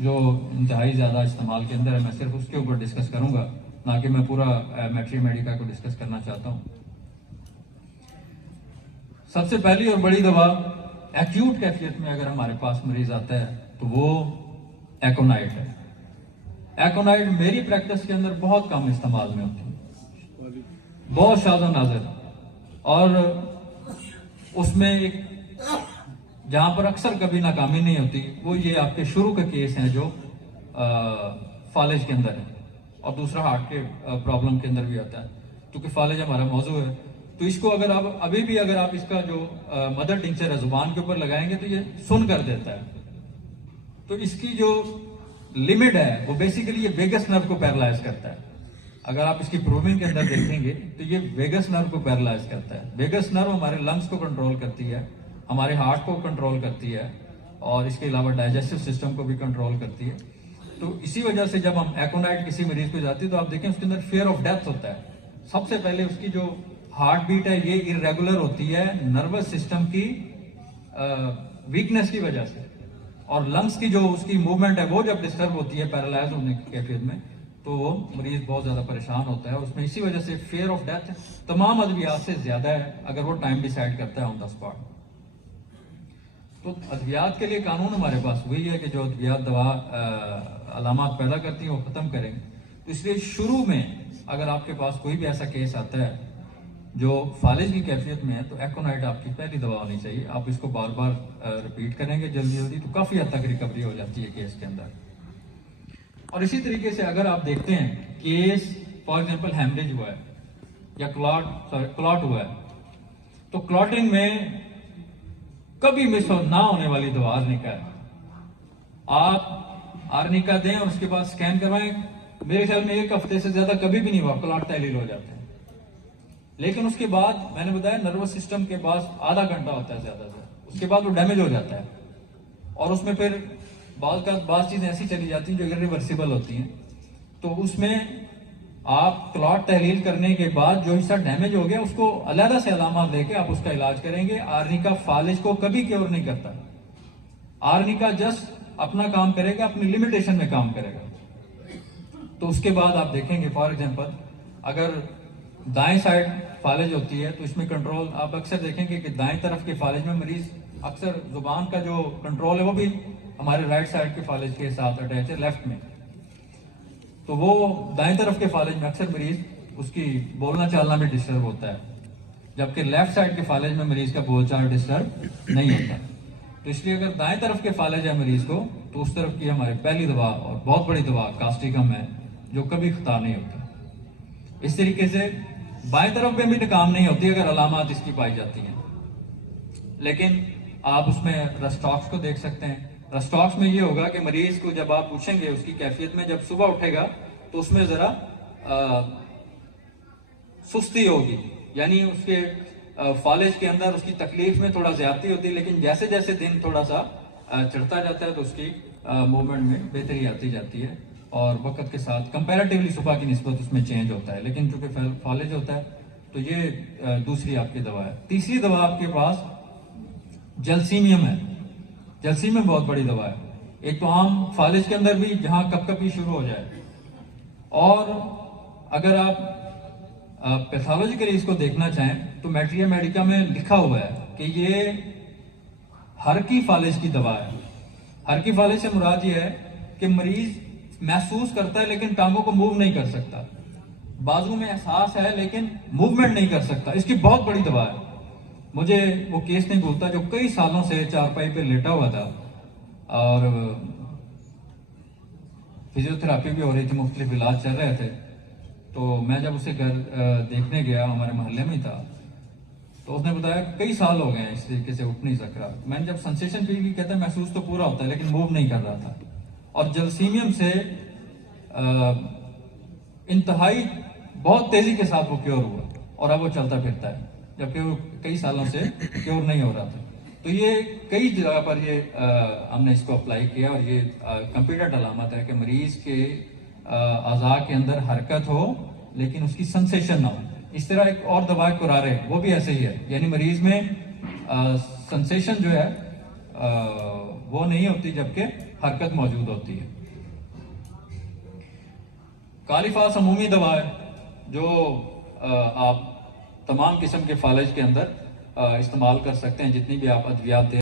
जो इंतहाई ज़्यादा इस्तेमाल के अंदर है, मैं सिर्फ उसके ऊपर डिस्कस करूंगा, ना कि मैं पूरा मैट्रिया मेडिका को डिस्कस करना चाहता हूँ। सबसे पहली और बड़ी दवा एक्यूट कैफियत में अगर हमारे पास मरीज आता है तो वो एकोनाइट है। एकोनाइट मेरी प्रैक्टिस के अंदर बहुत कम इस्तेमाल में होती है, बहुत शाज़ नाज़िर, और उसमें एक जहां पर अक्सर कभी नाकामी नहीं होती वो ये आपके शुरू के केस हैं जो फालिज के अंदर है, और दूसरा हार्ट के प्रॉब्लम के अंदर भी आता है। क्योंकि फालिज हमारा मौजू है, तो इसको अगर आप अभी भी अगर आप इसका जो मदर टिंचर है जुबान के ऊपर लगाएंगे तो ये सुन कर देता है। तो इसकी जो लिमिट है वो बेसिकली ये वेगस नर्व को पैरालाइज करता है। अगर आप इसकी प्रूविंग के अंदर देखेंगे तो ये वेगस नर्व को पैरालाइज करता है। वेगस नर्व हमारे लंग्स को कंट्रोल करती है, हमारे हार्ट को कंट्रोल करती है, और इसके अलावा डाइजेस्टिव सिस्टम को भी कंट्रोल करती है। तो इसी वजह से जब हम एकोनाइट किसी मरीज को जाती है तो आप देखें उसके अंदर फियर ऑफ डेथ होता है। सबसे पहले उसकी जो हार्ट बीट है ये इरेगुलर होती है नर्वस सिस्टम की वीकनेस की वजह से, और लंग्स की जो उसकी मूवमेंट है वो जब डिस्टर्ब होती है पैरालाइज होने की कैफियत में तो वो मरीज बहुत ज्यादा परेशान होता है, और उसमें इसी वजह से फियर ऑफ डेथ तमाम अद्वियात से ज्यादा है अगर वो टाइम डिसाइड करता है ऑन द स्पॉट। तो अद्वियात के लिए कानून हमारे पास वही है कि जो अद्वियात दवा अलामात पैदा करती है वो खत्म करेंगे। तो इसलिए शुरू में अगर आपके पास कोई भी ऐसा केस आता है जो फालिज की कैफियत में है तो एकोनाइट आपकी पहली दवा होनी चाहिए। आप इसको बार बार रिपीट करेंगे जल्दी जल्दी तो काफी हद तक रिकवरी हो जाती है केस के अंदर। और इसी तरीके से अगर आप देखते हैं केस फॉर एग्जांपल हेमरेज हुआ है या क्लॉट हुआ है, तो क्लॉटिंग में कभी मिस ना होने वाली दवा आर्निका है। आप आर्निका दें और उसके बाद स्कैन करवाएं, मेरे ख्याल में एक हफ्ते से ज्यादा कभी भी नहीं हुआ क्लॉट तहलील हो जाते हैं। लेकिन उसके बाद मैंने बताया नर्वस सिस्टम के पास आधा घंटा होता है ज्यादा से, उसके बाद वो डैमेज हो जाता है, और उसमें फिर बात चीजें ऐसी चली जाती हैं जो इरिवर्सिबल होती हैं। तो उसमें आप क्लॉट तहलील करने के बाद जो हिस्सा डैमेज हो गया उसको अलहदा से अलामत लेके आप उसका इलाज करेंगे। आर्निका फालिज को कभी क्योर नहीं करता। आर्निका जस्ट अपना काम करेगा, अपनी लिमिटेशन में काम करेगा। तो उसके बाद आप देखेंगे फॉर एग्जांपल अगर दाएं साइड फालिज होती है तो इसमें कंट्रोल आप अक्सर देखेंगे कि दाएं तरफ के फालिज में मरीज अक्सर जुबान का जो कंट्रोल है वो भी हमारे राइट साइड के फालिज के साथ अटैच है लेफ्ट में। तो वो दाएं तरफ के फालिज में अक्सर मरीज उसकी बोलना चालना भी डिस्टर्ब होता है, जबकि लेफ्ट साइड के फालिज में मरीज का बोलचाल डिस्टर्ब नहीं होता। तो इसलिए अगर दाएं तरफ के फालिज है मरीज को तो उस तरफ की हमारी पहली दवा और बहुत बड़ी दवा कास्टिकम है जो कभी खता नहीं होती। इस तरीके से बाएं तरफ में भी नाकाम नहीं होती अगर अलामात इसकी पाई जाती हैं। लेकिन आप उसमें रस्टॉक्स को देख सकते हैं। रस्टॉक्स में ये होगा कि मरीज को जब आप पूछेंगे उसकी कैफियत में, जब सुबह उठेगा तो उसमें जरा सुस्ती होगी, यानी उसके फालिज के अंदर उसकी तकलीफ में थोड़ा ज्यादती होती है, लेकिन जैसे जैसे दिन थोड़ा सा चढ़ता जाता है तो उसकी मूवमेंट में बेहतरी आती जाती है, और वक्त के साथ कंपैरेटिवली सुबह की निस्बत उसमें चेंज होता है। लेकिन चूंकि फालिज होता है तो ये दूसरी आपकी दवा है। तीसरी दवा आपके पास जलसीमियम है। जलसीमियम बहुत बड़ी दवा है। एक तो आम फालिज के अंदर भी जहां कपकपी शुरू हो जाए, और अगर आप पैथोलॉजिकली इसको देखना चाहें तो मैट्रिया मेडिका में लिखा हुआ है कि ये हरकी फालिज की दवा है। हरकी फालिज से मुराद ये है कि मरीज महसूस करता है लेकिन टांगों को मूव नहीं कर सकता, बाजू में एहसास है लेकिन मूवमेंट नहीं कर सकता। इसकी बहुत बड़ी दवा है। मुझे वो केस नहीं भूलता जो कई सालों से चारपाई पे लेटा हुआ था और फिजियोथेरापी भी हो रही थी, मुख्तलिफ इलाज चल रहे थे। तो मैं जब उसे घर देखने गया, हमारे मोहल्ले में ही था, तो उसने बताया कई साल हो गए हैं इस तरीके से उठ नहीं सक रहा। मैंने जब सेंसेशन फील की, कहता है महसूस तो पूरा होता है लेकिन मूव नहीं कर रहा था। और जलसीमियम से इंतहाई बहुत तेजी के साथ वो क्योर हुआ और अब वो चलता फिरता है, जबकि वो कई सालों से क्योर नहीं हो रहा था। तो ये कई जगह पर ये हमने इसको अप्लाई किया, और ये कंप्यूटर अलामत है कि मरीज के अज़ा के अंदर हरकत हो लेकिन उसकी सेंसेशन ना हो। इस तरह एक और दवा कुरारे, वो भी ऐसे ही है, यानी मरीज में सेंसेशन जो है वो नहीं होती जबकि हरकत मौजूद होती है। कालीफास अमूमी दवा है जो आप तमाम किस्म के फालिज के अंदर इस्तेमाल कर सकते हैं। जितनी भी आप अद्वियात